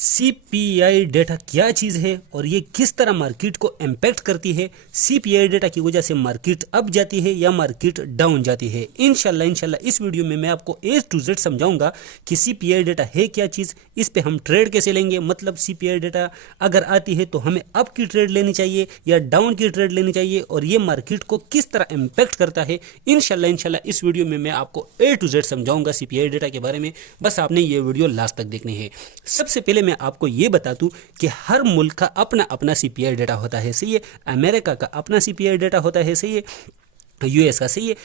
CPI data क्या चीज़ है और ये किस तरह मार्केट को इम्पैक्ट करती है। सीपीआई डेटा की वजह से मार्केट अप जाती है या मार्केट डाउन जाती है। इंशाल्लाह इस वीडियो में मैं आपको A to Z समझाऊंगा कि सीपीआई डेटा है क्या चीज़, इस पे हम ट्रेड कैसे लेंगे। मतलब सीपीआई डेटा अगर आती है तो हमें अप की ट्रेड लेनी चाहिए या डाउन की ट्रेड लेनी चाहिए और ये मार्केट को किस तरह इम्पैक्ट करता है। इंशाल्लाह इस वीडियो में मैं आपको A to Z समझाऊंगा सीपीआई डेटा के बारे में। बस आपने ये वीडियो लास्ट तक देखनी है। सबसे पहले मैं आपको ये बता दूं कि हर मुल्क का अपना अपना सीपीआई डेटा होता है। सही है, अमेरिका का अपना सीपीआई डेटा होता है। सही है, यूएस का। सही है,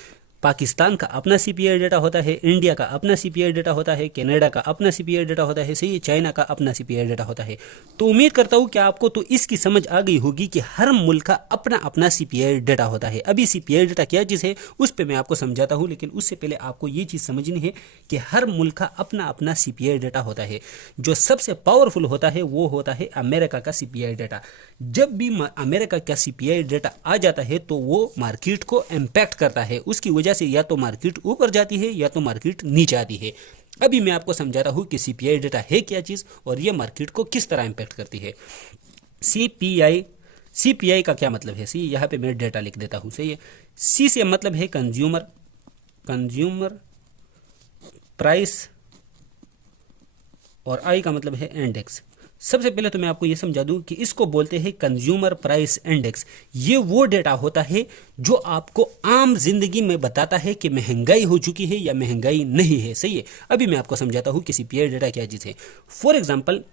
पाकिस्तान का अपना सीपीआई डेटा होता है, इंडिया का अपना सीपीआई डेटा होता है, कनाडा का अपना सीपीआई डेटा होता है। सही है, चाइना का अपना सीपीआई डेटा होता है। तो उम्मीद करता हूं कि आपको तो इसकी समझ आ गई होगी कि हर मुल्क का अपना अपना सीपीआई डेटा होता है। अभी सीपीआई डेटा क्या चीज़ है उस पर मैं आपको समझाता हूं, लेकिन उससे पहले आपको ये चीज़ समझनी है कि हर मुल्क का अपना अपना सीपीआई डेटा होता है। जो सबसे पावरफुल होता है वो होता है अमेरिका का सीपीआई डेटा। जब भी अमेरिका का सीपीआई डेटा आ जाता है तो वो मार्केट को इम्पैक्ट करता है। उसकी वजह से या तो मार्केट ऊपर जाती है या तो मार्केट नीचे आती है। अभी मैं आपको समझाता हूं कि सीपीआई डेटा है क्या चीज़ और ये मार्केट को किस तरह इम्पैक्ट करती है। सीपीआई का क्या मतलब है। सी यहाँ पे मैं डेटा लिख देता हूँ। सही है, सी से मतलब है कंज्यूमर प्राइस और आई का मतलब है इंडेक्स। सबसे पहले तो मैं आपको यह समझा दूं कि इसको बोलते हैं कंज्यूमर प्राइस इंडेक्स। ये वो डेटा होता है जो आपको आम जिंदगी में बताता है कि महंगाई हो चुकी है या महंगाई नहीं है। सही है, अभी मैं आपको समझाता हूं कि सीपीआई डेटा क्या चीज़ है। फॉर एग्जांपल,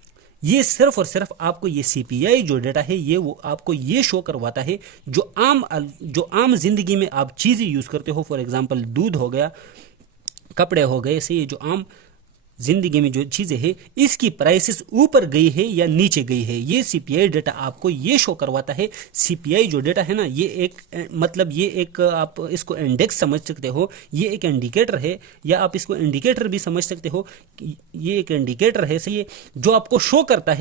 ये सिर्फ और सिर्फ आपको ये सीपीआई जो डेटा है ये वो आपको ये शो करवाता है जो आम जिंदगी में आप चीज़ें यूज़ करते हो। फॉर एग्जांपल, दूध हो गया, कपड़े हो गए। सही है, जो आम जिंदगी में जो चीजें हैं इसकी प्राइसेस ऊपर गई है या नीचे गई है, ये सीपीआई डेटा आपको ये शो करवाता है। सीपीआई जो डेटा है ना, ये एक आप इसको इंडेक्स समझ सकते हो, ये एक इंडिकेटर है या आप इसको इंडिकेटर भी समझ सकते हो। ये एक इंडिकेटर है। सही है, जो आपको शो करता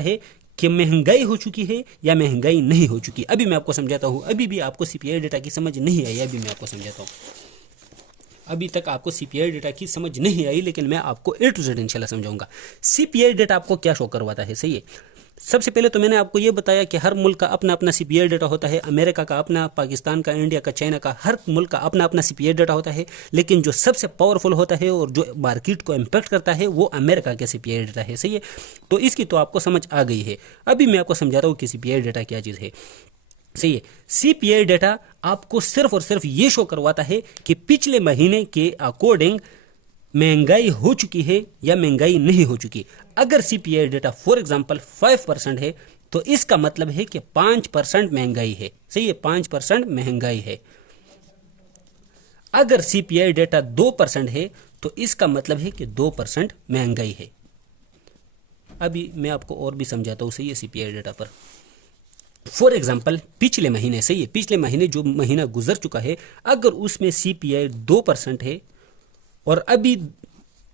है कि महंगाई हो चुकी है या महंगाई नहीं हो चुकी। अभी मैं आपको समझाता हूँ। अभी भी आपको सीपीआई डेटा की समझ नहीं आई, अभी मैं आपको समझाता हूँ। अभी तक आपको सीपीआई डेटा की समझ नहीं आई, लेकिन मैं आपको A to Z इंशाल्लाह समझाऊंगा। सीपीआई डेटा आपको क्या शो करवाता है। सही है, सबसे पहले तो मैंने आपको यह बताया कि हर मुल्क का अपना अपना सीपीआई डेटा होता है। अमेरिका का अपना, पाकिस्तान का, इंडिया का, चाइना का, हर मुल्क का अपना अपना सीपीआई डेटा होता है। लेकिन जो सबसे पावरफुल होता है और जो मार्केट को इम्पैक्ट करता है वो अमेरिका का सीपीआई डेटा है। सही है, तो इसकी तो आपको समझ आ गई है। अभी मैं आपको समझाता हूँ कि सीपीआई डेटा क्या चीज़ है। सही है, सीपीआई डेटा आपको सिर्फ और सिर्फ ये शो करवाता है कि पिछले महीने के अकॉर्डिंग महंगाई हो चुकी है या महंगाई नहीं हो चुकी। अगर सीपीआई डेटा फॉर एग्जांपल 5% है तो इसका मतलब है कि 5% महंगाई है। सही है, 5% महंगाई है। अगर सीपीआई डेटा 2% है तो इसका मतलब है कि 2% महंगाई है। अभी मैं आपको और भी समझाता हूं। सही है, सीपीआई डेटा पर फॉर एग्जाम्पल पिछले महीने, सही है, पिछले महीने जो महीना गुजर चुका है अगर उसमें सीपीआई 2% है और अभी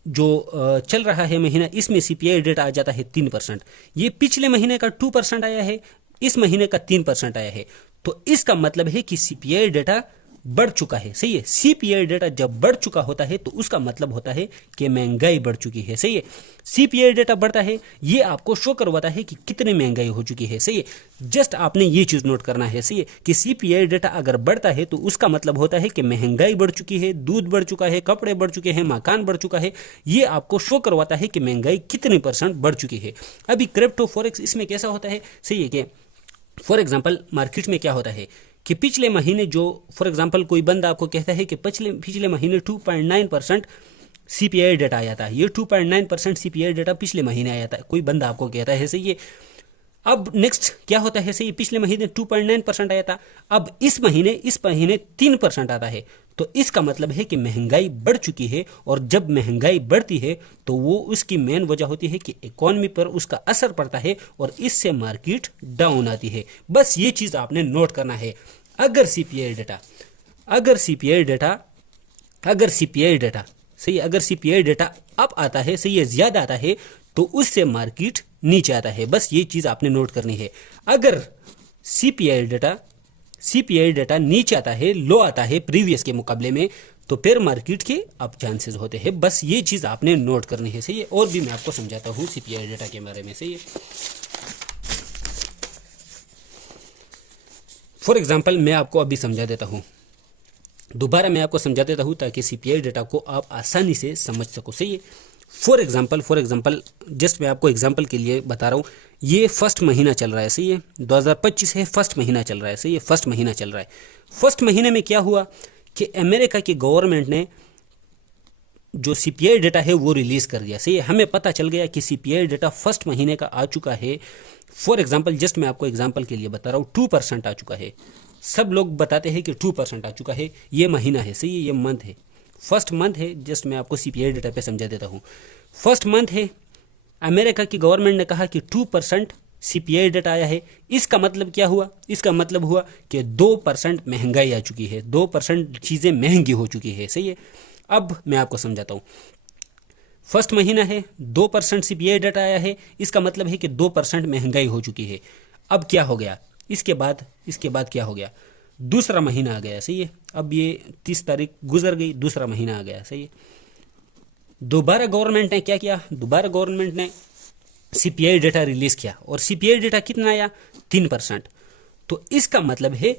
जो चल रहा है महीना इसमें सीपीआई डेटा आ जाता है 3%। ये पिछले महीने का 2% आया है, इस महीने का 3% आया है, तो इसका मतलब है कि सीपीआई डेटा बढ़ चुका है। सही है, सीपीआई डेटा जब बढ़ चुका होता है तो उसका मतलब होता है कि महंगाई बढ़ चुकी है। सही है, सीपीआई डेटा बढ़ता है, ये आपको शो करवाता है कि कितनी महंगाई हो चुकी है। सही है, जस्ट आपने ये चीज नोट करना है। सही है, कि सीपीआई डेटा अगर बढ़ता है तो उसका मतलब होता है कि महंगाई बढ़ चुकी है, दूध बढ़ चुका है, कपड़े बढ़ चुके हैं, मकान बढ़ चुका है। ये आपको शो करवाता है कि महंगाई कितने % बढ़ चुकी है। अभी क्रिप्टो फॉरेक्स इसमें कैसा होता है। सही है, कि फॉर एग्जाम्पल मार्केट में क्या होता है कि पिछले महीने जो फॉर एग्जांपल कोई बंदा आपको कहता है कि पिछले महीने 2.9% सीपीआई डेटा आया था। ये 2.9% सीपीआई डेटा पिछले महीने आया था, कोई बंदा आपको कहता है। सही है, अब नेक्स्ट क्या होता है। सही, पिछले महीने 2.9% आया था, अब इस महीने 3% आता है, तो इसका मतलब है कि महंगाई बढ़ चुकी है। और जब महंगाई बढ़ती है तो वो उसकी मेन वजह होती है कि इकोनॉमी पर उसका असर पड़ता है और इससे मार्केट डाउन आती है। बस ये चीज आपने नोट करना है। अगर सीपीआई डेटा अप आता है, सही है, ज्यादा आता है, तो उससे मार्केट नीचे आता है। बस ये चीज आपने नोट करनी है। अगर सीपीआई डेटा नीचे आता है, लो आता है प्रीवियस के मुकाबले में, तो फिर मार्केट के अप चांसेस होते हैं। बस ये चीज़ आपने नोट करनी है, सही है। और भी मैं आपको समझाता हूँ सीपीआई डेटा के बारे में, सही है। फॉर एग्जाम्पल मैं आपको अभी समझा देता हूँ, दोबारा मैं आपको समझा देता हूँ ताकि सीपीआई डेटा को आप आसानी से समझ सको, सही है। फॉर एग्जाम्पल जस्ट मैं आपको एग्जाम्पल के लिए बता रहा हूँ, ये फर्स्ट महीना चल रहा है, सही है। 2025 है, फर्स्ट महीना चल रहा है, सही है। फर्स्ट महीना चल रहा है। फर्स्ट महीने में क्या हुआ कि अमेरिका की गवर्नमेंट ने जो सीपीआई डेटा है वो रिलीज कर दिया, सही है। हमें पता चल गया कि सीपीआई डेटा फर्स्ट महीने का आ चुका है। फॉर एग्जाम्पल जस्ट मैं आपको एग्जाम्पल के लिए बता रहा हूँ, 2% आ चुका है। सब लोग बताते हैं कि 2% आ चुका है। ये महीना है, सही है, ये मंथ है, फर्स्ट मंथ है। जस्ट मैं आपको सीपीआई डेटा पे समझा देता हूँ। फर्स्ट मंथ है, अमेरिका की गवर्नमेंट ने कहा कि 2% सीपीआई डेटा आया है। इसका मतलब क्या हुआ? इसका मतलब हुआ कि 2% महंगाई आ चुकी है, 2% चीज़ें महंगी हो चुकी है, सही है। अब मैं आपको समझाता हूँ। फर्स्ट महीना है, 2% सीपीआई डाटा आया है, इसका मतलब है कि 2% महंगाई हो चुकी है। अब क्या हो गया? इसके बाद क्या हो गया? दूसरा महीना आ गया, सही है। अब ये 30 तारीख गुजर गई, दूसरा महीना आ गया, सही है। दोबारा गवर्नमेंट ने क्या किया? दोबारा गवर्नमेंट ने सीपीआई डेटा रिलीज किया और सीपीआई डेटा कितना आया? 3%। तो इसका मतलब है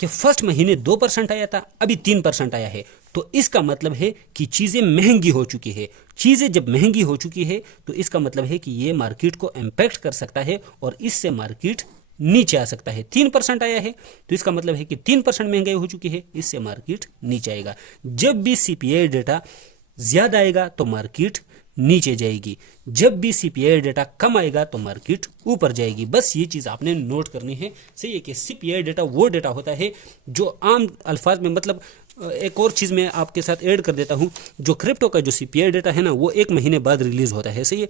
कि फर्स्ट महीने 2% आया था, अभी 3% आया है। तो इसका मतलब है कि चीज़ें महंगी हो चुकी है। चीज़ें जब महंगी हो चुकी है तो इसका मतलब है कि ये मार्केट को इम्पैक्ट कर सकता है और इससे मार्केट नीचे आ सकता है। 3% आया है तो इसका मतलब है कि 3% महंगाई हो चुकी है, इससे मार्केट नीचे आएगा। जब भी सीपीआई डेटा ज्यादा आएगा तो मार्केट नीचे जाएगी, जब भी सीपीआई डेटा कम आएगा तो मार्केट ऊपर जाएगी। बस ये चीज़ आपने नोट करनी है, सही है। कि सीपीआई डेटा वो डेटा होता है जो आम अल्फाज में, मतलब एक और चीज़ मैं आपके साथ ऐड कर देता हूँ, जो क्रिप्टो का जो सीपीआई डेटा है ना, वो 1 महीने बाद रिलीज होता है, सही है।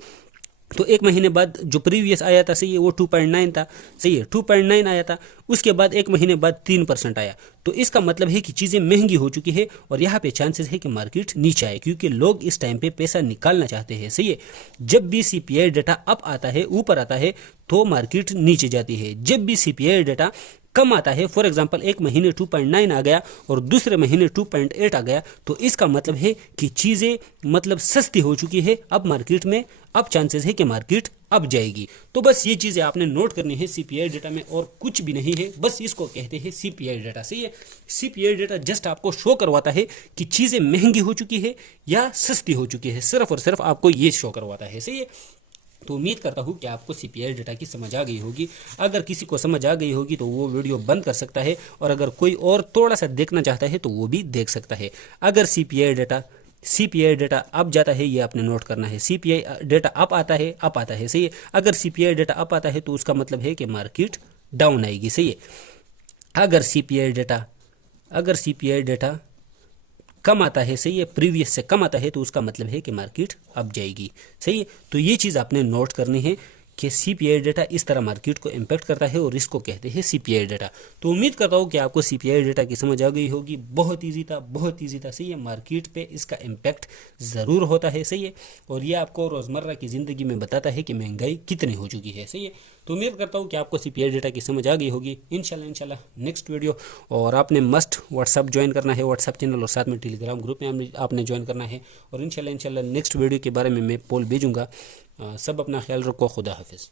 तो 1 महीने बाद जो प्रीवियस आया था, सही है, वो 2.9 था, सही है, 2.9 आया था। उसके बाद 1 महीने बाद 3% आया। तो इसका मतलब है कि चीज़ें महंगी हो चुकी है और यहाँ पे चांसेस है कि मार्केट नीचे आए, क्योंकि लोग इस टाइम पे पैसा निकालना चाहते हैं, सही है। जब भी सीपीआई डेटा अप आता है, ऊपर आता है, तो मार्केट नीचे जाती है। जब भी सीपीआई डेटा कम आता है, फॉर एग्जांपल 1 महीने 2.9 आ गया और दूसरे महीने 2.8 आ गया, तो इसका मतलब है कि चीज़ें मतलब सस्ती हो चुकी है। अब मार्केट में अब चांसेस है कि मार्केट अब जाएगी। तो बस ये चीज़ें आपने नोट करनी है सीपीआई डेटा में, और कुछ भी नहीं है। बस इसको कहते हैं सीपीआई डेटा, सही है। सीपीआई डेटा जस्ट आपको शो करवाता है कि चीज़ें महंगी हो चुकी है या सस्ती हो चुकी है, सिर्फ और सिर्फ आपको ये शो करवाता है, सही है। तो उम्मीद करता हूँ कि आपको सीपीआई डेटा की समझ आ गई होगी। अगर किसी को समझ आ गई होगी तो वो वीडियो बंद कर सकता है, और अगर कोई और थोड़ा सा देखना चाहता है तो वो भी देख सकता है। अगर सीपीआई डेटा अप जाता है, ये आपने नोट करना है। सीपीआई डेटा अप आता है, सही है। अगर सीपीआई डेटा अप आता है तो उसका मतलब है कि मार्केट डाउन आएगी, सही है। अगर सीपीआई डेटा कम आता है, सही है, प्रीवियस से कम आता है, तो उसका मतलब है कि मार्केट अब जाएगी, सही है। तो ये चीज़ आपने नोट करनी है कि सीपीआई डेटा इस तरह मार्केट को इम्पैक्ट करता है और इसको कहते हैं सीपीआई डेटा। तो उम्मीद करता हूँ कि आपको सीपीआई डेटा की समझ आ गई होगी। बहुत ईजी था, सही है। मार्केट पे इसका इम्पैक्ट ज़रूर होता है, सही है। और ये आपको रोज़मर्रा की ज़िंदगी में बताता है कि महंगाई कितनी हो चुकी है, सही है। तो उम्मीद करता हूँ कि आपको सीपीआई डेटा की समझ आ गई होगी। इंशाल्लाह नेक्स्ट वीडियो, और आपने मस्ट व्हाट्सअप ज्वाइन करना है, व्हाट्सअप चैनल, और साथ में टेलीग्राम ग्रुप में आपने ज्वाइन करना है। और इंशाल्लाह नेक्स्ट वीडियो के बारे में मैं पोल भेजूँगा। सब अपना ख्याल रखो। खुदा हाफिज़।